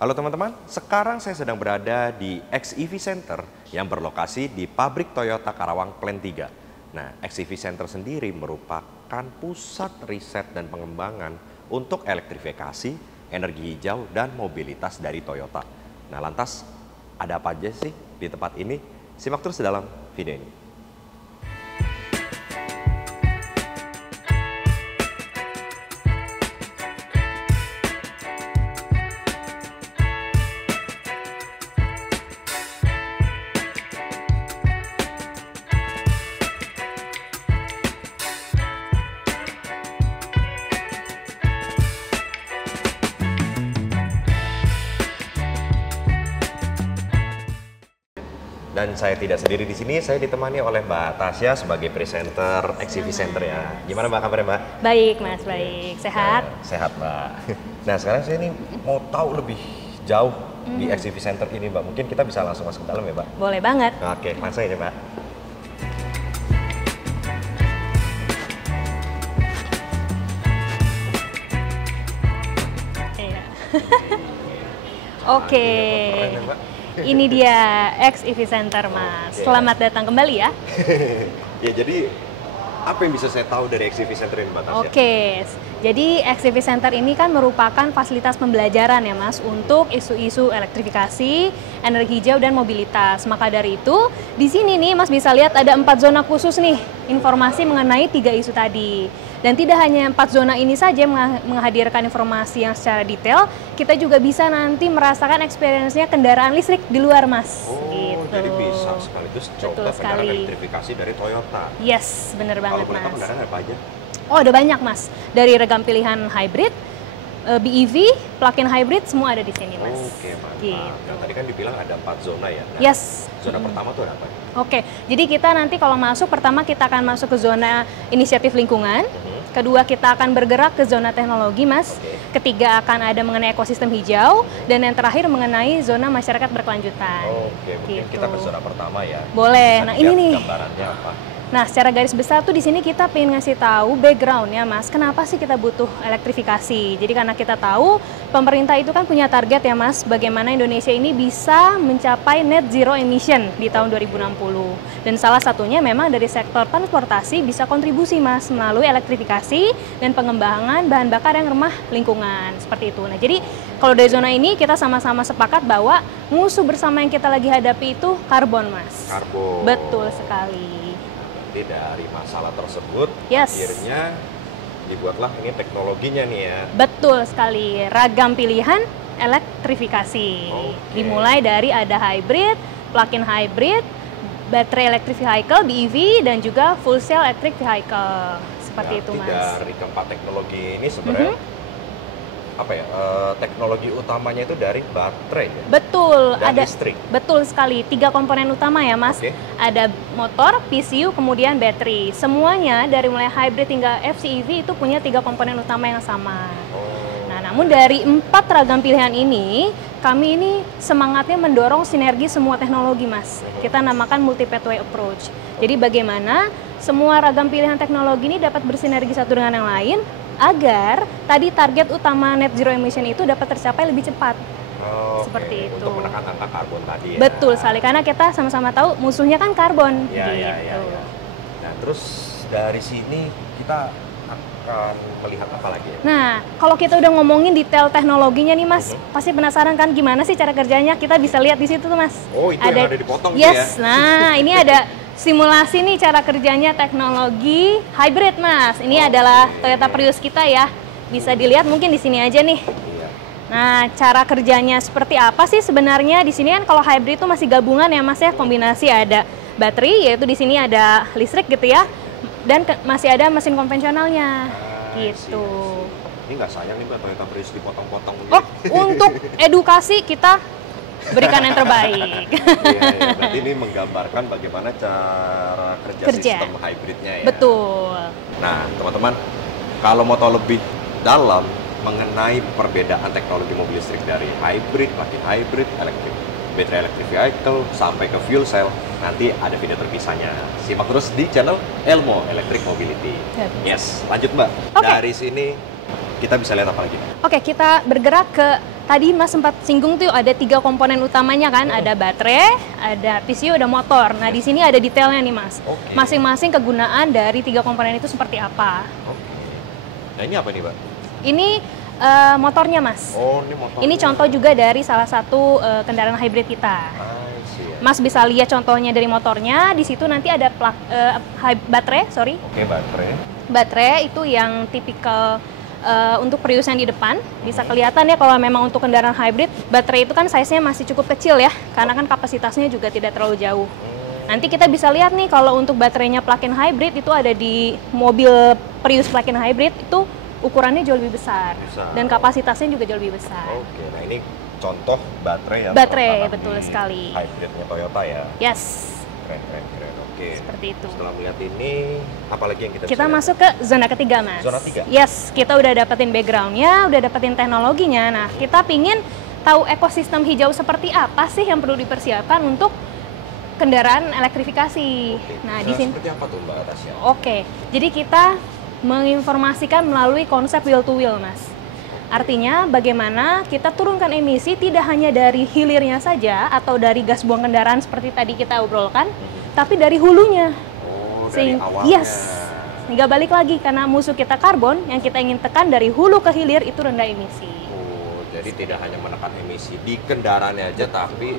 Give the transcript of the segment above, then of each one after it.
Halo teman-teman, sekarang saya sedang berada di XEV Center yang berlokasi di pabrik Toyota Karawang Plant 3. Nah, XEV Center sendiri merupakan pusat riset dan pengembangan untuk elektrifikasi, energi hijau, dan mobilitas dari Toyota. Nah, lantas ada apa aja sih di tempat ini? Simak terus dalam video ini. Dan saya tidak sendiri di sini, saya ditemani oleh Mbak Tasya sebagai presenter XEV Center ya. Gimana Mbak kabarnya Mbak? Baik Mas, baik. Sehat? Sehat Mbak. Nah sekarang saya ini mau tahu lebih jauh di XEV Center ini Mbak. Mungkin kita bisa langsung masuk ke dalam ya Mbak? Boleh banget. Oke, langsung aja Mbak. Iya. Oke. Keren ya, Mbak. Ini dia XEV Center Mas. Selamat datang kembali ya. Ya jadi apa yang bisa saya tahu dari XEV Center ini Mbak Tasya? Oke. Jadi XEV Center ini kan merupakan fasilitas pembelajaran ya Mas untuk isu-isu elektrifikasi, energi hijau dan mobilitas. Maka dari itu di sini nih Mas bisa lihat ada 4 zona khusus nih informasi mengenai 3 isu tadi. Dan tidak hanya 4 zona ini saja menghadirkan informasi yang secara detail, kita juga bisa nanti merasakan experience-nya kendaraan listrik di luar Mas. Oh, gitu. jadi bisa sekaligus coba kendaraan elektrifikasi dari Toyota. Yes, bener banget Kalau boleh tahu Mas. kendaraan apa aja? Oh, ada banyak Mas. Dari regam pilihan hybrid, BEV, plug-in hybrid, semua ada di sini Mas. Oke, mantap. Gitu. Nah, tadi kan dibilang ada 4 zona ya? Nah, Yes. Zona pertama tuh ada apa? Oke, jadi kita nanti kalau masuk, pertama kita akan masuk ke zona inisiatif lingkungan. Kedua, kita akan bergerak ke zona teknologi, Mas. Ketiga, akan ada mengenai ekosistem hijau. Dan yang terakhir mengenai zona masyarakat berkelanjutan. Oke, mungkin kita ke zona pertama ya. Boleh. Bisa Nah, ini nih. Gambarannya apa? Nah, secara garis besar tuh di sini kita pengen ngasih tahu background-nya, Mas. Kenapa sih kita butuh elektrifikasi? Jadi karena kita tahu pemerintah itu kan punya target ya, Mas, bagaimana Indonesia ini bisa mencapai net zero emission di tahun 2060. Dan salah satunya memang dari sektor transportasi bisa kontribusi, Mas, melalui elektrifikasi dan pengembangan bahan bakar yang ramah lingkungan, seperti itu. Nah, jadi kalau dari zona ini kita sama-sama sepakat bahwa musuh bersama yang kita lagi hadapi itu karbon, Mas. Karbon. Betul sekali. Jadi dari masalah tersebut, Yes. akhirnya dibuatlah ini teknologinya nih ya. Betul sekali, ragam pilihan elektrifikasi. Dimulai dari ada hybrid, plug-in hybrid, battery electric vehicle (BEV) dan juga full cell electric vehicle. Seperti itu, Mas. Dari keempat teknologi ini sebenarnya apa ya? Teknologi utamanya itu dari baterai ya. Betul, dan ada listrik. betul sekali. 3 komponen utama ya, Mas. Ada motor, PCU, kemudian baterai. Semuanya dari mulai hybrid hingga FCEV itu punya 3 komponen utama yang sama. Nah, namun dari 4 ragam pilihan ini, kami ini semangatnya mendorong sinergi semua teknologi, Mas. Kita namakan multi pathway approach. Jadi bagaimana semua ragam pilihan teknologi ini dapat bersinergi satu dengan yang lain agar tadi target utama net zero emission itu dapat tercapai lebih cepat. Seperti itu. Untuk menekan angka karbon tadi ya. Betul sekali, karena kita sama-sama tahu musuhnya kan karbon. Ya, gitu. ya. Nah, terus dari sini kita akan melihat apa lagi ya? Nah, kalau kita udah ngomongin detail teknologinya nih Mas, pasti penasaran kan gimana sih cara kerjanya? Kita bisa lihat di situ tuh Mas. Oh, itu yang ada dipotong yes, ya? Nah ini ada simulasi nih cara kerjanya teknologi hybrid Mas. Ini adalah Toyota Prius kita ya. Bisa dilihat mungkin di sini aja nih. Nah, cara kerjanya seperti apa sih sebenarnya? Di sini kan kalau hybrid itu masih gabungan ya Mas ya, kombinasi ada baterai, yaitu di sini ada listrik gitu ya. Dan masih ada mesin konvensionalnya. Gitu. Ini nggak sayang nih Mbak Toyota Prius dipotong-potong begini? Oh, untuk edukasi kita berikan yang terbaik. Iya, berarti ini menggambarkan bagaimana cara kerja sistem hybridnya ya. Betul. Nah, teman-teman, kalau mau tahu lebih dalam mengenai perbedaan teknologi mobil listrik dari hybrid, plug-in hybrid, battery electric vehicle, sampai ke fuel cell, nanti ada video terpisahnya. Simak terus di channel Elmo Electric Mobility. Yes, lanjut Mbak. Dari sini kita bisa lihat apa lagi? Oke, kita bergerak ke tadi Mas sempat singgung tuh ada 3 komponen utamanya kan, ada baterai, ada PCU, ada motor. Nah di sini ada detailnya nih Mas. Masing-masing kegunaan dari 3 komponen itu seperti apa. Nah ini apa nih Mbak? Ini motornya Mas. Oh ini motornya. Ini contoh juga dari salah satu kendaraan hybrid kita. Mas bisa lihat contohnya dari motornya. Di situ nanti ada baterai, sorry. Oke, baterai. Baterai itu yang tipikal untuk Prius yang di depan. Bisa kelihatan ya kalau memang untuk kendaraan hybrid, baterai itu kan size-nya masih cukup kecil ya, karena kan kapasitasnya juga tidak terlalu jauh. Nanti kita bisa lihat nih kalau untuk baterainya plug-in hybrid itu ada di mobil Prius plug-in hybrid itu ukurannya jauh lebih besar. Dan kapasitasnya juga jauh lebih besar. Oke, nah ini contoh baterai yang baterai betul sekali. Hybridnya Toyota ya. Yes. Keren. Oke. Seperti itu. Setelah melihat ini, apalagi yang kita masuk ke zona ketiga Mas. Zona 3. Yes, kita udah dapetin backgroundnya, udah dapetin teknologinya. Nah, kita pingin tahu ekosistem hijau seperti apa sih yang perlu dipersiapkan untuk kendaraan elektrifikasi. Nah, di sini seperti apa tuh Mbak Tasya? Oke, jadi kita menginformasikan melalui konsep wheel to wheel Mas. Artinya bagaimana kita turunkan emisi tidak hanya dari hilirnya saja atau dari gas buang kendaraan seperti tadi kita obrolkan, tapi dari hulunya. Dari awalnya. Yes, nggak balik lagi karena musuh kita karbon yang kita ingin tekan dari hulu ke hilir itu rendah emisi. Jadi tidak hanya menekan emisi di kendaraannya aja, tapi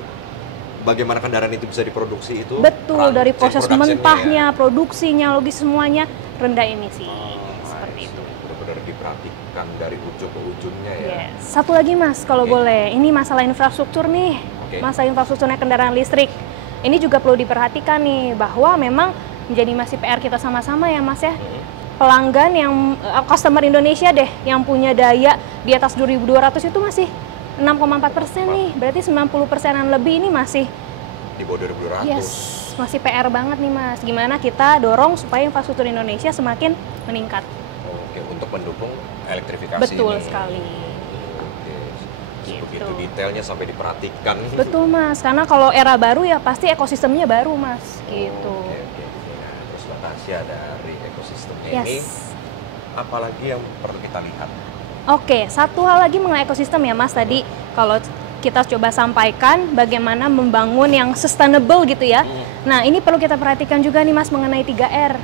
bagaimana kendaraan itu bisa diproduksi itu. Betul, dari proses mentahnya, produksinya, logis semuanya rendah emisi. Seperti itu. Benar-benar diperhatikan dari ujung ke ujungnya ya. Yes. Satu lagi Mas, kalau boleh, ini masalah infrastruktur nih, masalah infrastrukturnya kendaraan listrik. Ini juga perlu diperhatikan nih, bahwa memang menjadi masih PR kita sama-sama ya Mas ya. Pelanggan yang, customer Indonesia deh, yang punya daya di atas 2.200 itu masih 6,4% nih, berarti 90%-an lebih ini masih di bawah 2.200. Yes, masih PR banget nih Mas. Gimana kita dorong supaya infrastruktur Indonesia semakin meningkat. Oke, untuk mendukung elektrifikasi. Betul sekali. Begitu detailnya sampai diperhatikan. Betul Mas, karena kalau era baru ya pasti ekosistemnya baru Mas, gitu. Nah, terus Natasha dari ekosistemnya ini, apalagi yang perlu kita lihat? Oke, satu hal lagi mengenai ekosistem ya Mas, tadi kalau kita coba sampaikan bagaimana membangun yang sustainable gitu ya. Nah ini perlu kita perhatikan juga nih Mas mengenai 3R.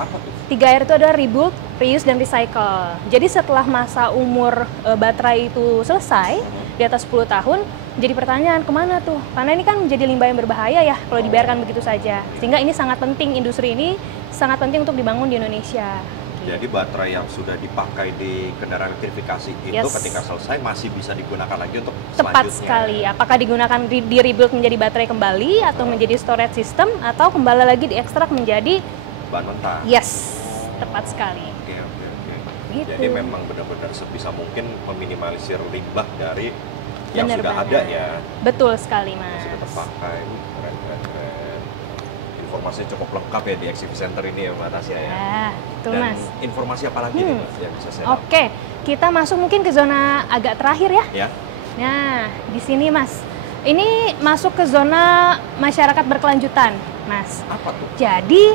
Apa tuh? 3R itu adalah rebuild, reuse, dan recycle. Jadi setelah masa umur baterai itu selesai, di atas 10 tahun, jadi pertanyaan kemana tuh? Karena ini kan menjadi limbah yang berbahaya ya kalau dibiarkan begitu saja. Sehingga ini sangat penting, industri ini sangat penting untuk dibangun di Indonesia. Jadi baterai yang sudah dipakai di kendaraan elektrifikasi itu ketika selesai masih bisa digunakan lagi untuk selanjutnya. Tepat sekali. Apakah digunakan di rebuild menjadi baterai kembali atau menjadi storage system atau kembali lagi diekstrak menjadi bahan mentah? Yes, tepat sekali. Oke. Gitu. Jadi memang benar-benar sebisa mungkin meminimalisir limbah dari yang sudah ada ya. Betul sekali Mas. Sudah terpakai. Keren. Informasinya cukup lengkap ya di Exhibi Center ini ya Mbak Tasya ya. Betul Dan Mas. informasi apa lagi nih Mas yang bisa saya dapat? Oke, kita masuk mungkin ke zona agak terakhir ya. Ya. Nah, di sini Mas. Ini masuk ke zona masyarakat berkelanjutan, Mas. Apa tuh? Jadi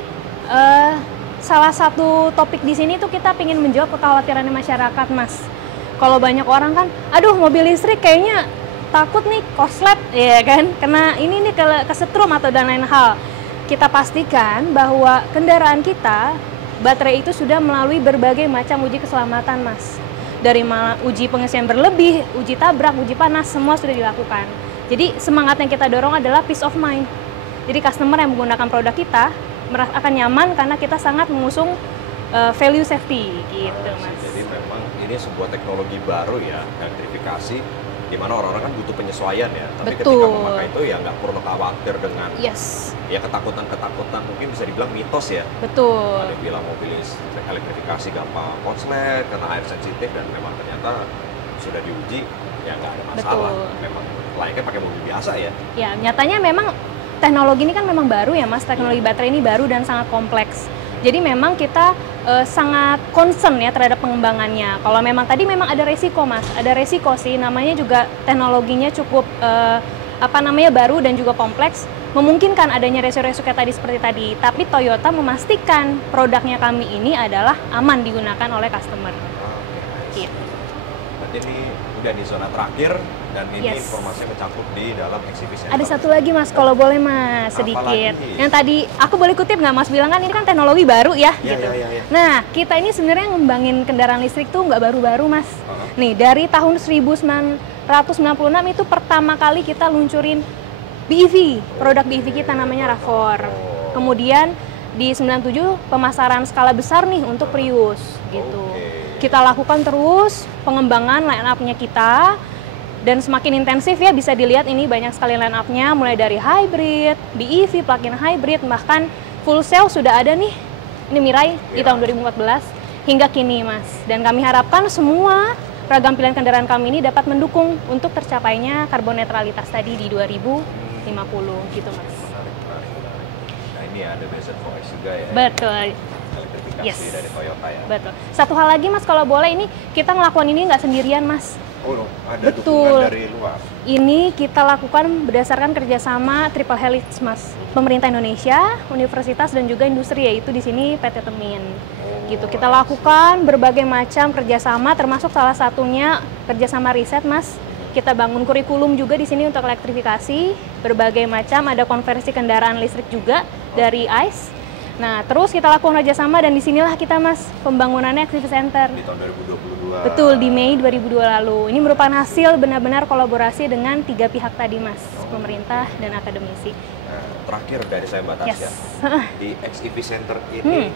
salah satu topik di sini tuh kita ingin menjawab kekhawatirannya masyarakat, Mas. Kalau banyak orang kan, aduh mobil listrik kayaknya takut nih koslet, ya kan? Karena ini nih kesetrum atau dan lain hal. Kita pastikan bahwa kendaraan kita, baterai itu sudah melalui berbagai macam uji keselamatan, Mas. Dari uji pengisian berlebih, uji tabrak, uji panas, semua sudah dilakukan. Jadi semangat yang kita dorong adalah peace of mind. Jadi customer yang menggunakan produk kita akan nyaman karena kita sangat mengusung value safety, gitu, Mas. Jadi memang ini sebuah teknologi baru ya, elektrifikasi, di mana orang-orang kan butuh penyesuaian ya. Tapi ketika memakai itu ya nggak perlu khawatir dengan ya ketakutan mungkin bisa dibilang mitos ya. Betul. Ada yang bilang mobil elektrifikasi gampang konslet karena air sensitif, dan memang ternyata sudah diuji ya nggak ada masalah. Memang layaknya pakai mobil biasa ya. Ya nyatanya memang teknologi ini kan memang baru ya Mas, teknologi baterai ini baru dan sangat kompleks. Jadi memang kita sangat concern ya terhadap pengembangannya. Kalau memang tadi memang ada resiko Mas, ada resiko sih, namanya juga teknologinya cukup baru dan juga kompleks, memungkinkan adanya resiko-resiko tadi seperti tadi. Tapi Toyota memastikan produknya kami ini adalah aman digunakan oleh customer. Gitu. Berarti ini udah di zona terakhir dan ini Yes. informasinya mencakup di dalam XCV Center. Ada satu lagi Mas, kalau boleh Mas, Apa sedikit. lagi? Yang tadi aku boleh kutip nggak Mas bilang kan ini kan teknologi baru ya, Iya, gitu. iya, iya. Nah, kita ini sebenarnya ngembangin kendaraan listrik tuh nggak baru-baru Mas. Nih, dari tahun 1996 itu pertama kali kita luncurin BEV, produk BEV kita namanya RAV4. Kemudian di 97 pemasaran skala besar nih untuk Prius gitu. Kita lakukan terus pengembangan line up-nya kita dan semakin intensif ya, bisa dilihat ini banyak sekali line up-nya mulai dari hybrid, BEV, plug-in hybrid, bahkan full cell sudah ada nih. Ini Mirai di tahun 2014 hingga kini Mas. Dan kami harapkan semua ragam pilihan kendaraan kami ini dapat mendukung untuk tercapainya karbon netralitas tadi di 2050 gitu Mas. Menarik. Nah ini ada BZ4X juga ya. Betul. Elektrifikasi Yes. dari Toyota ya. Betul. Satu hal lagi Mas, kalau boleh ini kita ngelakuin ini nggak sendirian Mas. Oh, ada Betul. dukungan dari luar. Ini kita lakukan berdasarkan kerjasama Triple Helix Mas. Pemerintah Indonesia, universitas dan juga industri, yaitu di sini PT Temin. Gitu. Kita lakukan berbagai macam kerjasama, termasuk salah satunya kerjasama riset Mas. Kita bangun kurikulum juga di sini untuk elektrifikasi, berbagai macam, ada konversi kendaraan listrik juga dari ICE. Nah, terus kita lakukan kerjasama dan disinilah kita Mas pembangunannya XCV Center. Di tahun 2022. Betul, di Mei 2002 lalu. Ini merupakan hasil benar-benar kolaborasi dengan 3 pihak tadi Mas, pemerintah dan akademisi. Nah, terakhir dari saya Mbak Tasya, Yes. di XCV Center ini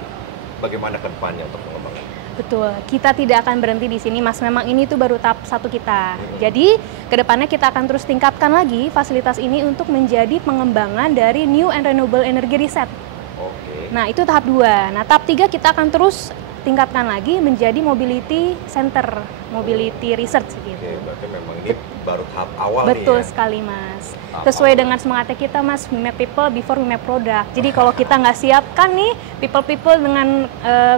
bagaimana ke depannya untuk pengembangan? Betul, kita tidak akan berhenti di sini Mas, memang ini tuh baru tahap 1 kita. Jadi, kedepannya kita akan terus tingkatkan lagi fasilitas ini untuk menjadi pengembangan dari New and Renewable Energy Research. Oke. Nah, itu tahap 2. Nah, tahap 3 kita akan terus tingkatkan lagi menjadi Mobility Center, Mobility Research gitu. Oke, berarti memang ini baru tahap awal Betul nih ya. sekali Mas. Tahap Sesuai awal. dengan semangatnya kita Mas, we make people before we make product. Jadi kalau kita nggak siapkan nih people dengan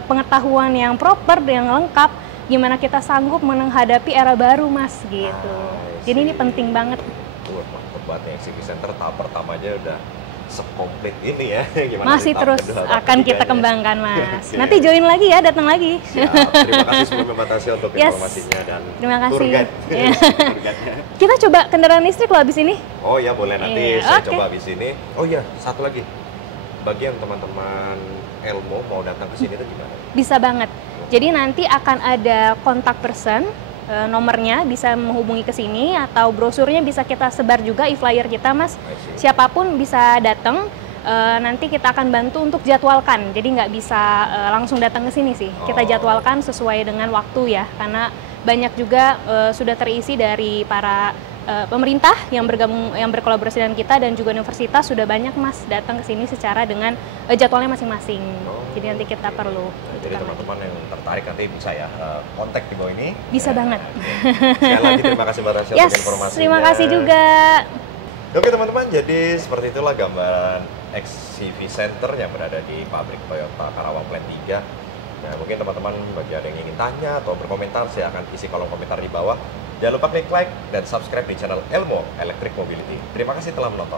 pengetahuan yang proper, yang lengkap, gimana kita sanggup menghadapi era baru Mas gitu. Jadi ini penting banget. Wah, mantep banget nih XCV Center tahap pertama aja udah sekomplit ini ya. Gimana Masih tahap terus kedua, tahap akan kita ketiganya? kembangkan Mas. Oke. Nanti join lagi ya, datang lagi. Siap. Terima kasih sebelumnya Mbak Tasya untuk Yes. informasinya dan Terima kasih. tour guide. Iya. Tour guide-nya. Kita coba kendaraan listrik loh abis ini. Oh ya boleh nanti Iya, saya oke. coba habis ini. Oh iya satu lagi, bagi yang teman-teman Elmo mau datang ke sini itu gimana? Bisa banget. Jadi nanti akan ada kontak person, nomornya bisa menghubungi ke sini atau brosurnya bisa kita sebar juga e-flyer kita Mas. I see. Siapapun bisa datang. Nanti kita akan bantu untuk jadwalkan. Jadi nggak bisa langsung datang ke sini sih. Kita Oh. jadwalkan sesuai dengan waktu ya. Karena banyak juga sudah terisi dari para pemerintah yang bergabung, yang berkolaborasi dengan kita dan juga universitas sudah banyak Mas datang ke sini secara dengan jadwalnya masing-masing. Oh, Jadi nanti kita oke. perlu. Nah, jadi teman-teman yang tertarik nanti bisa ya kontak di bawah ini. Bisa banget. Sekali lagi terima kasih Mbak Tasya Yes, untuk informasinya. terima kasih juga. Oke teman-teman, jadi seperti itulah gambaran XCV Center yang berada di pabrik Toyota Karawang Plant 3. Nah, mungkin teman-teman bagi ada yang ingin tanya atau berkomentar, saya akan isi kolom komentar di bawah. Jangan lupa klik like dan subscribe di channel Elmo Electric Mobility. Terima kasih telah menonton.